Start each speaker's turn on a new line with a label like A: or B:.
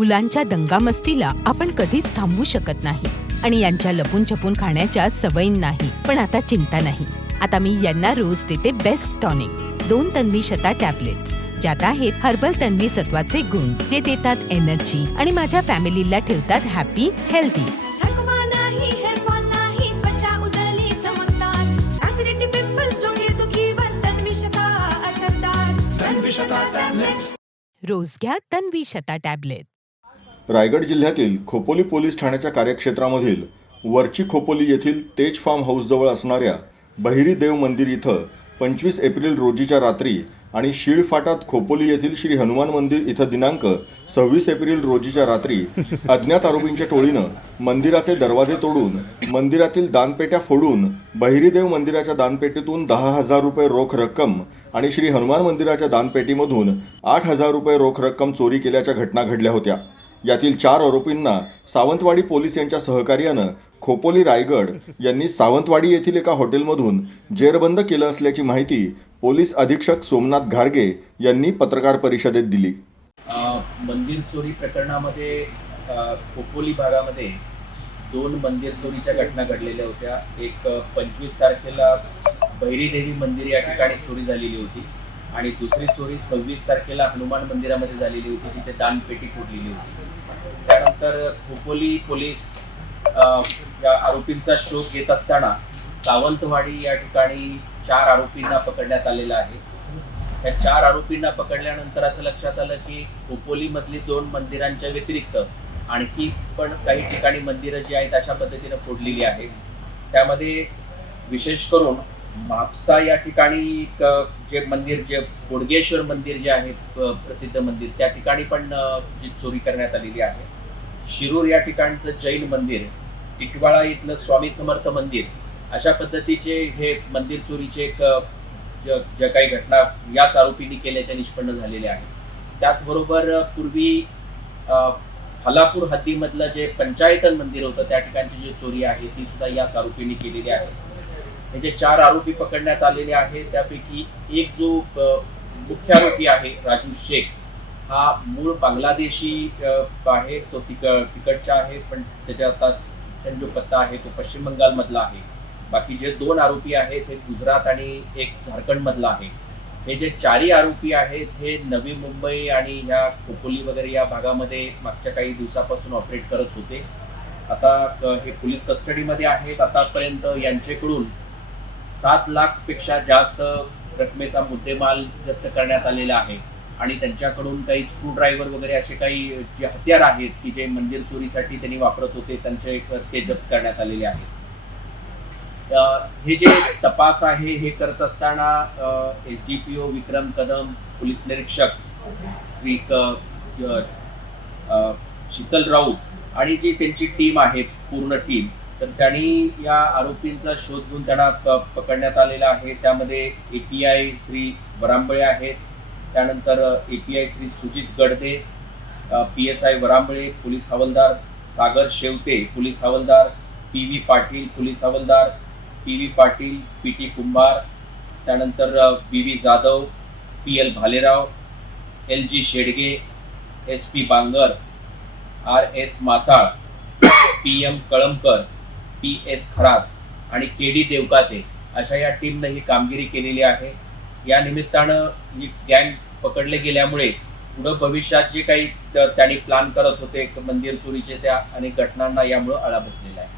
A: मुलांच्या दंगामस्तीला आपण कधीच थांबवू शकत नाही. आणि यांच्या लपून छपून खाण्याच्या सवयी नाही. पण आता चिंता नाही. आता मी यांना रोज देते बेस्ट टॉनिक दोन तन्वी शता टॅबलेट्स ज्यात आहेत हर्बल तन्वी सत्वाचे गुण जे देतात एनर्जी आणि माझ्या फॅमिलीला ठेवतात हॅपी हेल्दी रोज घ्या तन्वी शता टॅबलेट
B: रायगड जिल्ह्यातील खोपोली पोलीस ठाण्याच्या कार्यक्षेत्रामधील वरची खोपोली येथील तेज फार्म हाऊसजवळ असणाऱ्या बहिरी देव मंदिर इथं पंचवीस एप्रिल रोजीच्या रात्री आणि शिळफाटात खोपोली येथील श्री हनुमान मंदिर इथं दिनांक सव्वीस एप्रिल रोजीच्या रात्री अज्ञात आरोपींच्या टोळीनं मंदिराचे दरवाजे तोडून मंदिरातील दानपेट्या फोडून बहिरीदेव मंदिराच्या दानपेटीतून दहा हजार रुपये रोख रक्कम आणि श्री हनुमान मंदिराच्या दानपेटीमधून आठ हजार रुपये रोख रक्कम चोरी केल्याच्या घटना घडल्या होत्या. यातील चार आरोपींना सावंतवाडी पोलीस यांच्या सहकार्यानं खोपोली रायगड यांनी सावंतवाडी येथील एका हॉटेलमधून जेरबंद केलं असल्याची माहिती पोलीस अधीक्षक सोमनाथ घारगे यांनी पत्रकार परिषदेत दिली.
C: मंदिर चोरी प्रकरणामध्ये खोपोली भागामध्ये दोन मंदिर चोरीच्या घटना घडलेल्या होत्या. एक पंचवीस तारखेला भैरीदेवी मंदिर या ठिकाणी चोरी झालेली होती. आणि दुसरी चोरी सव्वीस तारखेला हनुमान मंदिरामध्ये झालेली होती तिथे दानपेटी फोडलेली होती. त्यानंतर खोपोली पोलीस या आरोपींचा शोध घेत असताना सावंतवाडी या ठिकाणी चार आरोपींना पकडण्यात आलेलं आहे. या चार आरोपींना पकडल्यानंतर असं लक्षात आलं की खोपोलीमधली दोन मंदिरांच्या व्यतिरिक्त आणखी पण काही ठिकाणी मंदिरं जी आहेत अशा पद्धतीनं फोडलेली आहेत. त्यामध्ये विशेष करून म्हापसा या ठिकाणी जे मंदिर जे बोडगेश्वर मंदिर जे आहे प्रसिद्ध मंदिर त्या ठिकाणी पण जी चोरी करण्यात आलेली आहे. शिरूर या ठिकाणचं जैन मंदिर टिटवाळा इथलं स्वामी समर्थ मंदिर अशा पद्धतीचे हे मंदिर चोरीचे एक ज- ज्या काही घटना याच आरोपींनी केल्याच्या निष्पन्न झालेल्या आहेत. त्याचबरोबर पूर्वी हल्लापूर हद्दीमधलं जे पंचायतन मंदिर होतं त्या ठिकाणची जी चोरी आहे ती सुद्धा याच आरोपींनी केलेली आहे. हे जे चार आरोपी पकडण्यात आलेले आहेत. त्यापैकी एक जो मुख्य आरोपी आहे राजू शेख हा मूळ बांगलादेशी आहे. तो तिक तिकडचा आहे पण त्याच्या आता जो पत्ता आहे तो पश्चिम बंगालमधला आहे. बाकी जे दोन आरोपी आहेत हे गुजरात आणि एक झारखंडमधला आहे. हे जे चारही आरोपी आहेत हे नवी मुंबई आणि ह्या खोपोली वगैरे या भागामध्ये मागच्या काही दिवसापासून ऑपरेट करत होते. आता हे पोलीस कस्टडीमध्ये आहेत. आतापर्यंत यांच्याकडून सात लाखपेक्षा जास्त रकमेचा मुद्देमाल जप्त करण्यात आलेला आहे. आणि त्यांच्याकडून काही स्क्रूड्रायव्हर वगैरे असे काही जे हत्यार आहेत की जे मंदिर चोरीसाठी त्यांनी वापरत होते त्यांचे एक ते जप्त करण्यात आलेले आहेत हे जे तपास आहे हे करत असताना S D P O Vikram Kadam police निरीक्षक श्री शीतल राऊत आणि जी त्यांची टीम आहे पूर्ण टीम तर त्यांनी या आरोपींचा शोध घेऊन त्यांना पकडण्यात आलेला आहे. त्यामध्ये A P I Shri Varambale आहेत. त्यानंतर A P I Shri Sujit Gadade P S I Varambale police हवालदार सागर शेवते पोलीस हवालदार पी व्ही पाटील पोलीस हवालदार P V Patil P T Kumbhar त्यानंतर P V Jadhav P L Bhalerao L G Shedge S P Bangar R S Masal P M Kalamkar P S Kharat आणि K D Devkate अशा या टीमनं ही कामगिरी केलेली आहे. या निमित्तानं ही गँग पकडले गेल्यामुळे पुढं भविष्यात जे काही त्यांनी प्लान करत होते मंदिर चोरीचे त्या अनेक घटनांना यामुळं आळा बसलेला आहे.